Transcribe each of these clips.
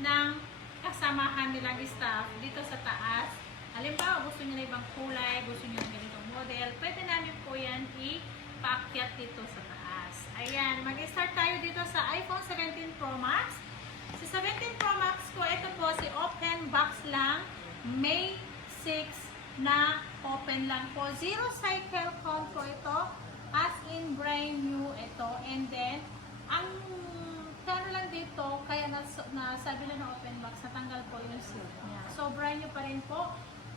ng kasamahan nilang staff dito sa taas. Halimbawa, gusto niyo na ibang kulay, gusto niyo ng ganitong model, pwede namin po yan ipaakyat dito sa taas. Ayan, mag-start tayo dito sa iPhone 17 Pro Max. Si 17 Pro Max ko, ito po si open box lang, May 6 na open lang po. Zero cycle count po ito, as in brand new ito. And then, ang kano lang dito, kaya nasabi lang ng open box, natanggal po yung seal niya. So, brand new pa rin po.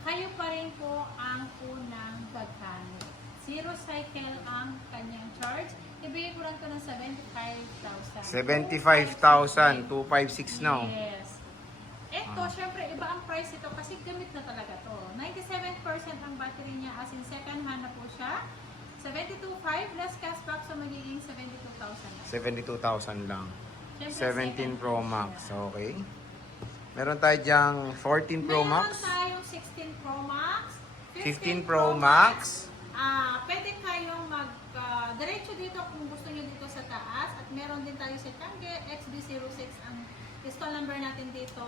Kayo pa rin po ang unang gagamit. Zero cycle ang kanyang charge. Ibigay ko lang ito ng 75,000. 75,000, 256 now. Yes. Ito, syempre, iba ang price ito kasi gamit na talaga to. 97% ang battery niya, as in second hand na po siya. 72,500 less cashback, so magiging 72,000 lang. 72,000 lang. Syempre, 17 Pro Max, okay. Meron tayo dyang 14 Pro Max. Meron tayong 16 Pro Max. 15 Pro Max. Pwede kayong diretso dito kung gusto nyo dito sa taas. At meron din tayo sa Tiangge XB06 ang install number natin dito.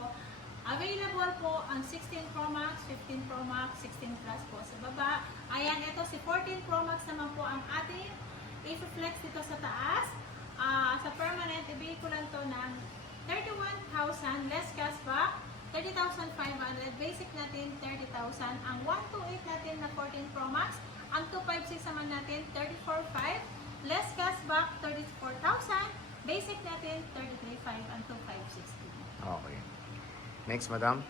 Available po ang 16 Pro Max, 15 Pro Max, 16 Plus po sa baba. Ayan, ito si 14 Pro Max naman po ang ating i-flex dito sa taas. Sa permanent, ibigay ko lang to ng 31,000 less cashback, 30,500. Basic natin, 30,000. Ang 128 natin na 14 Pro Max, ang 256 naman natin, 34,500. Less cashback, 34,000. Basic natin, 33,500. Ang 256. Okay. Next, madam.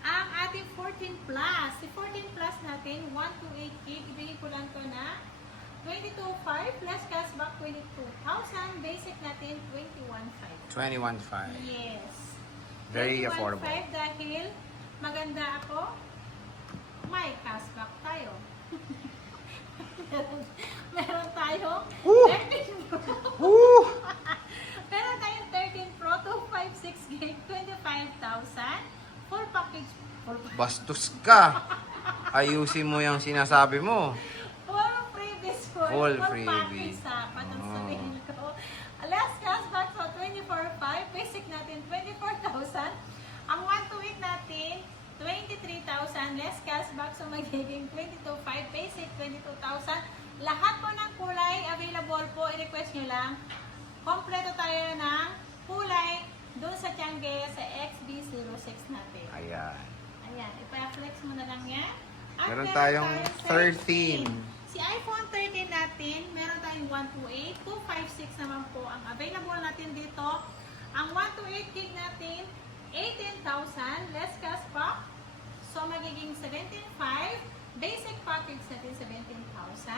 Ang ating 14 Plus, si 14 Plus natin, 128 gig, ibigay ko lang to na 22,500 less cashback, 22,000. Basic natin, 21,500. 21,500. Yes. Very affordable. 21,500 dahil maganda ako, may cashback tayo. meron tayong 13 Pro. Meron tayong 13 Pro, 256 gig, 25,000. Full package. Bastos ka. Ayusin mo yung sinasabi mo. Full freebies. package sa patang sabihin ko. Less cashback, so 24,500. Basic natin, 24,000. Ang 128 natin, 23,000. Less cashback, so magiging 22,500. Basic, 22,000. Lahat po ng kulay available po. I-request nyo lang. Kompleto tayo ng kulay doon sa Tiangge sa XB06 natin. Ayan. Ayan, ipa-flex mo na lang yan. At Meron tayong 13. Si iPhone 13 natin, meron tayong 128, 256 naman po ang available natin dito. Ang 128 gig natin, 18,000, less cashback. So, magiging 17,500. Basic package natin, 17,000.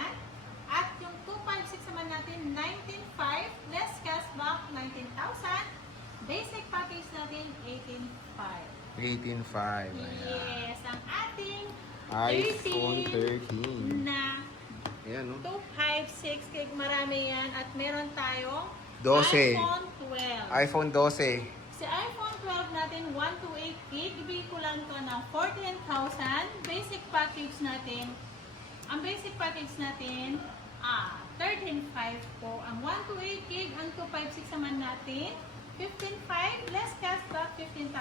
At yung 256 naman natin, 19,500, less cashback, 19,000. Basic package natin, 18,500. 18,500. Ayan. Yes, ang ating iPhone 13. na Ayan, no? 256 gig, marami yan. At meron tayong 12. iPhone 12. iPhone 12. Si iPhone 12 natin, 128 gig. Ibigay ko lang to ng 14,000. Basic package natin, ang basic package natin, 13,500 po. Ang 128 gig, ang 256 naman natin, 15,500. Less cashback, 15,000.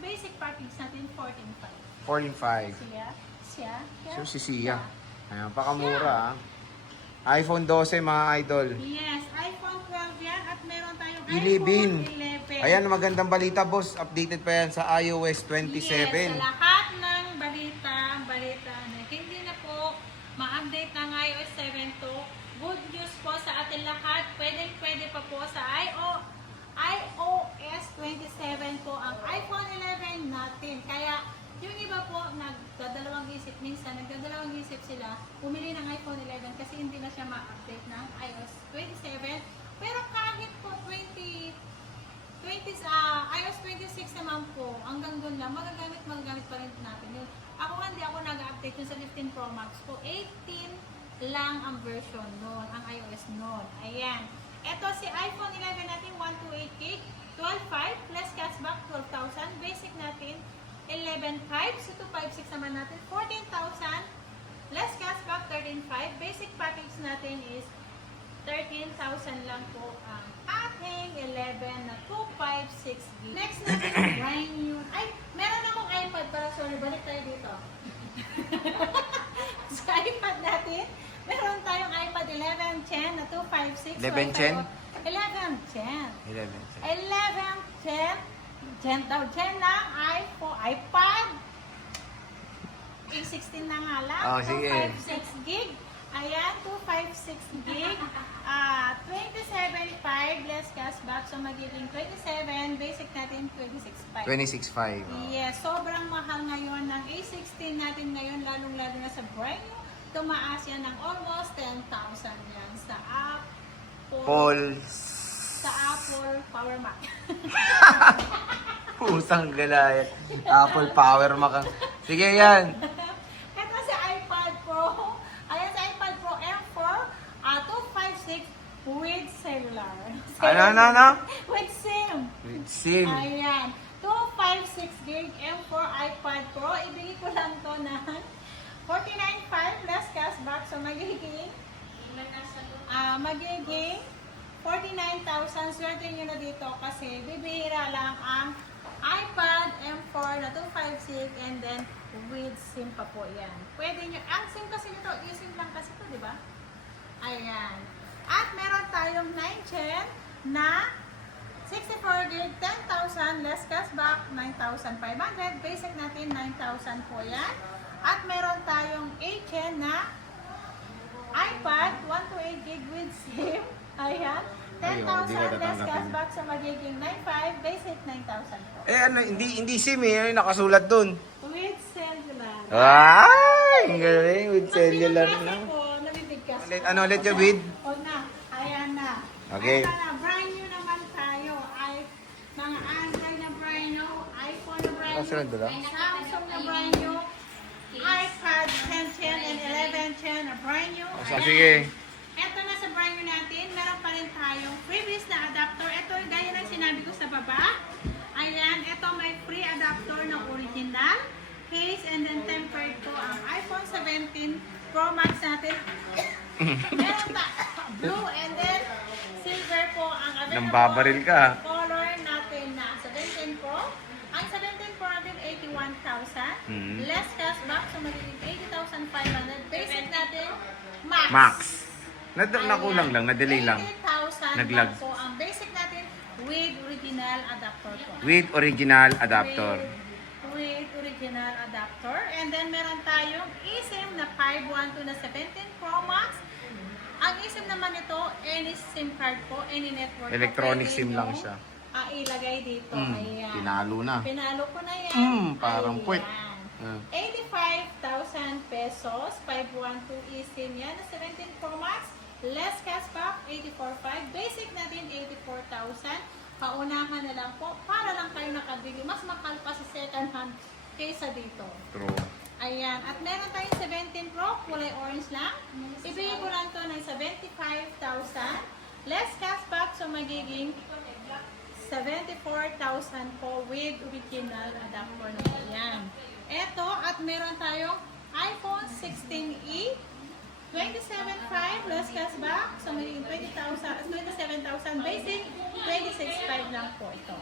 Basic package natin, 14,500. 14,500. Siya. So, si Sia. Ayan, pakamura, iPhone 12, mga idol. Yes, iPhone 12 yan at meron tayong 11. iPhone 11. Ayan, magandang balita, boss. Updated pa yan sa iOS 27. Yes, sa lahat ng balita na hindi na po ma-update ng iOS 7 to, good news po sa atin lahat. Pwede pa po sa iOS 27 po ang iPhone 11 natin. Kaya, yung iba po, nagdadalawang isip sila, pumili ng iPhone 11 kasi hindi na siya ma-update ng iOS 27. Pero kahit po iOS 26 naman po, hanggang doon lang, magagamit pa rin natin yun. Ako hindi ako nag-update yun sa 15 Pro Max ko. 18 lang ang version noon, ang iOS noon. Ayan. Ito si iPhone 11 natin, 128 gig, 12,500 plus cashback, 12,000. Basic natin, 11,500. So 256 naman natin, 14,000. Less cashback, 13,500. Basic package natin is 13,000 lang po ang ating 11 na 256 256 gig. Next natin, brand new. Ay, meron akong iPad para sorry, balik tayo dito. Sa iPad natin, meron tayong iPad 11 Gen na 256. 11 Gen? 11 Gen. 11. 11 Gen. Gen daw, Gen lang, iPad. A16 na nga lang. Oh, sige. 256 gig. Ayan, 256 gig. 27.5 less cashback. So, magiging 27. Basic natin, 26.5. 26.5. Yes, sobrang mahal ngayon ng A16 natin ngayon, lalong-lalo na sa brand new. Tumaas yan ng almost 10,000 yan sa Apple. Sa Apple Power Mac. Pusang galayat. Apple Power Mac. Sige yan. Ito si iPad Pro. Ayan sa iPad Pro M4, 256 with cellular. Ano? With SIM. With SIM. Ayan. 256 gig M4 iPad Pro. Ibigay ko lang to ng 49.5 less cashback. So magiging 49,000. Swerte nyo na dito kasi bibihira lang ang iPad M4 na 256 and then with SIM pa po yan. Pwede nyo, ang SIM kasi nito, eSIM lang kasi ito, di ba? Ayan. At meron tayong 9 Gen na 64 gig, 10,000 less cashback, 9,500. Basic natin, 9,000 po yan. At meron tayong 8 Gen na iPad, 128 gig with SIM. Ayan. 10,000 less cashback sa magiging 9,500. Basic, 9,000 po. Ano, hindi SIM eh. Ano nakasulat dun? With cellular. Ay! Ang galing. With cellular Ang na. pinapasa ko, nabibigkas ko. Ano ulit yung with? O na. Ayan na. Okay. Ayan na. Brand new naman tayo. Ay, mga Android na brand new. iPhone na brand new. Kasunod ba lang? Samsung na brand new. iPad 10, and 11 na brand new. So, sige. Ito na sa brand new natin, meron pa rin tayong freebies na adapter. Ito, gaya ng sinabi ko sa baba. Ayan, ito may free adapter ng original case and then tempered po ang iPhone 17 Pro Max natin. Meron pa blue and then silver po ang available. Nambabaril ka. Color natin na 17 Pro. Ang 17 Pro natin 81,000. Less cashback, so magiging 80,500. Basic natin, max. Nakulang lang, na-delay lang. 80,000 Naglag. po ang basic natin with original adapter po. With original adapter. With original adapter. And then meron tayong eSIM na 512 na 17 Pro Max. Ang eSIM naman ito, any SIM card po, any network. po, Electronic pwede SIM lang nyo, siya. ilagay dito. Ayan. Pinalo na. Pinalo ko na yan. Parang Ayan. puwet. 85,000 pesos, 512 eSIM yan, na 17 Pro Max, less cashback, 84,500, basic natin 84,000, paunahan na lang po, para lang kayo nakabili, mas mahal pa sa second hand kaysa dito. True. Ayan, at meron tayong 17 Pro, kulay orange lang, ibigay ko lang to ng 75,000, less cashback, so magiging 74,000 po with original adapter na po yan. Eto, at meron tayong iPhone 16e, 27,500 less cashback, so magiging 27,000 basic, 26,500 lang po ito.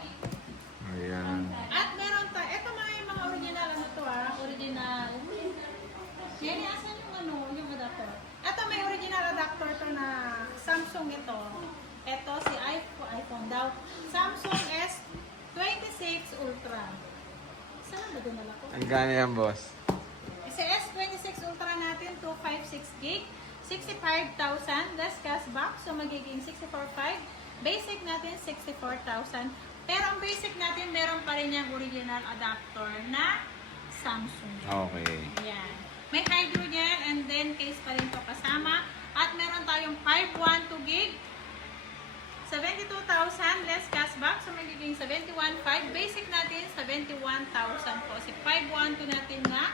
Ayan. At meron tayo, eto mga original, ano to original. Yan, asan yung adapter? Eto may original adapter to na Samsung ito. Ito si iPhone daw. Samsung S26 Ultra. Saan ba dinala ko? Ang gana yan, boss. Sa S26 Ultra natin, 256 gig, 65,000 less cashback, so magiging 64,500. Basic natin, 64,000. Pero ang basic natin, meron pa rin yung original adapter na Samsung. Okay. Ayan. May hydrogen and then case pa rin to kasama. At meron tayong 512 gig, 72,000 less cashback, so magiging 71,500. Basic natin, 71,000 po. Si 512 natin na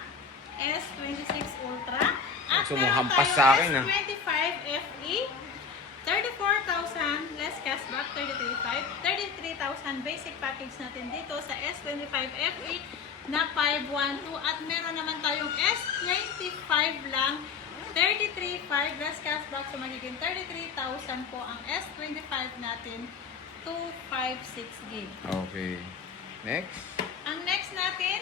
S26 Ultra. At Sumuhampas meron sa akin, tayong S25 FE, 34,000 less cashback, 33,000 basic package natin dito sa S25 FE na 512. At meron naman tayong S25 lang, 33,500 less cashback, so magiging 33,000 po ang S25 natin 256 gig. Okay. Next. Ang next natin,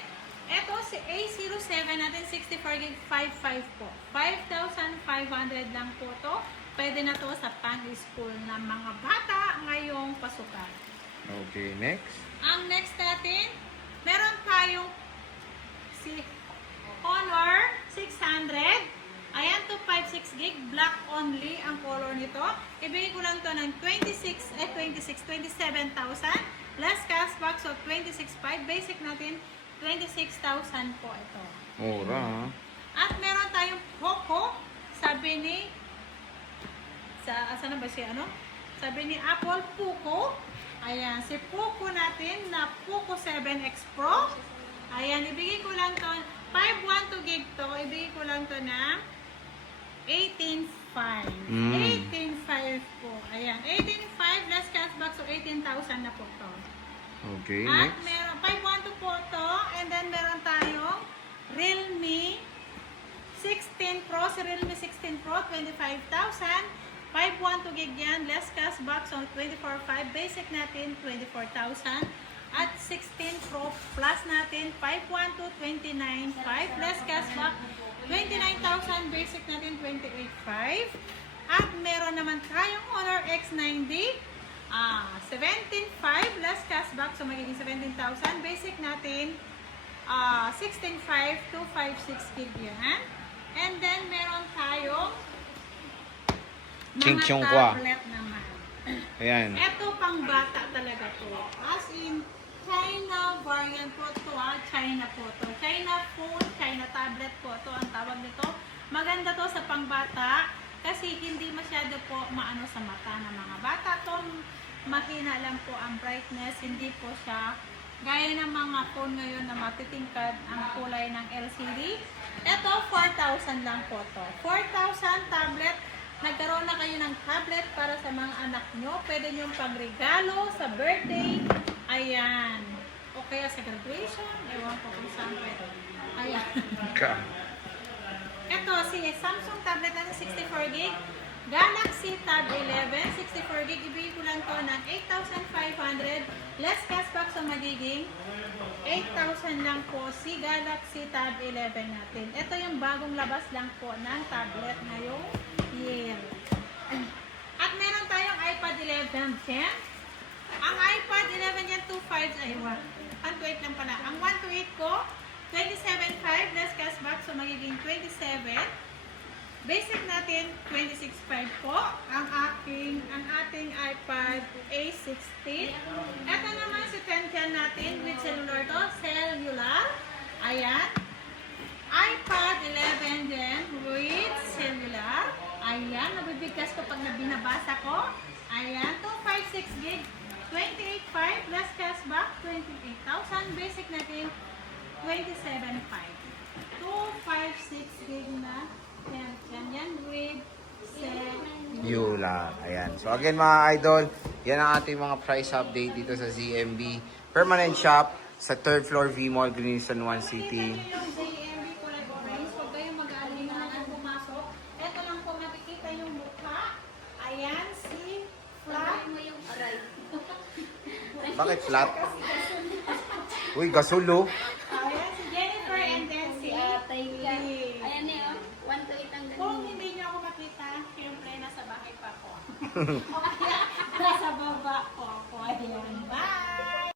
eto si A07 natin, 64 gig, 55 po. 5,500 lang po to. Pwede na to sa pang-school ng mga bata ngayong pasukan. Okay, next. Ang next natin, meron tayong si Honor 600. Ayan, 256 gig, black only ang color nito. Ibigay ko lang to ng 27,000. Less cashback, so 26,500. Basic natin, 26,000 po ito. Mura, ha? At meron tayong Poco. Sabi ni, saan na ba siya, ano? Sabi ni Apple, Poco. Ayan, si Poco natin na Poco 7X Pro. Ayan, ibigay ko lang to, 512 gig to, ibigay ko lang to na 18,500. 18,500 po. Ayan, 18,500 less cashback, so 18,000 na po to. Okay, At next. meron, 512 po to, and then meron tayong Realme 16 Pro, si Realme 16 Pro, 25,000. 512 gig yan, less cashback, so 24,500. Basic natin, 24,000. At 16 Pro Plus natin, 512, 29,500. Less cashback, 29,000. Basic natin, 28,500. At meron naman tayong Honor X90, 17,500. Less cashback, so magiging 17,000. Basic natin, 16,500, 256 gig yan. And then, meron tayong mga Ching-chong kwa. tablet naman. Ayan. Ito pang bata talaga to. As in, China variant po to, China po to. China phone, China tablet po to ang tawag nito. Maganda to sa pangbata kasi hindi masyado po maano sa mata ng mga bata to. Mahina lang po ang brightness, hindi po siya gaya ng mga phone ngayon na matitingkad ang kulay ng LCD. Ito, 4,000 lang po to. 4,000 tablet. Nagkaroon na kayo ng tablet para sa mga anak nyo. Pwede nyo pangregalo sa birthday. Ayan. O kaya sa graduation. Ewan ko kung saan pwede. Ayan. Ito, si Samsung tablet na 64 gig. Galaxy Tab 11, 64 gig. Ibigay ko lang to ng 8,500. Less cashback, so magiging 8,000 lang po si Galaxy Tab 11 natin. Ito yung bagong labas lang po ng tablet ngayong year. At meron tayong iPad 11 Gen. Ang iPad 11 yan, 2.5, ay 128 lang pala. Ang 128 ko, 27.5 less cashback, so magiging 27. Basic natin, 26.5 po. Ang ating iPad A16. Ito naman si 10 Gen natin with cellular to. Cellular. Ayan. iPad 11 Gen with cellular. Ayan, nabibigkas ko pag nabinabasa ko. Ayan, 256 gig, 28.5 less cashback, 28,000. Basic natin, 27.5. 256 gig na. Yan with Yula. Ayan. So again mga idol, yan ang ating mga price update dito sa ZMB. Permanent shop sa 3rd floor V Mall, Greeniston 1 City. yung ZMB kulay orange. Huwag kayong mag-aalingan pumasok. Ito lang po makikita yung mukha. Ayan, si Flat. Bakit flat? Uy, gasulo. Ayan, si Jennifer and then si Lee. Ayan na yun. 128 ang Kung ganun. hindi niyo ako makita, siyempre nasa bahay pa ako. O kaya, nasa baba po ako. Ayan, bye!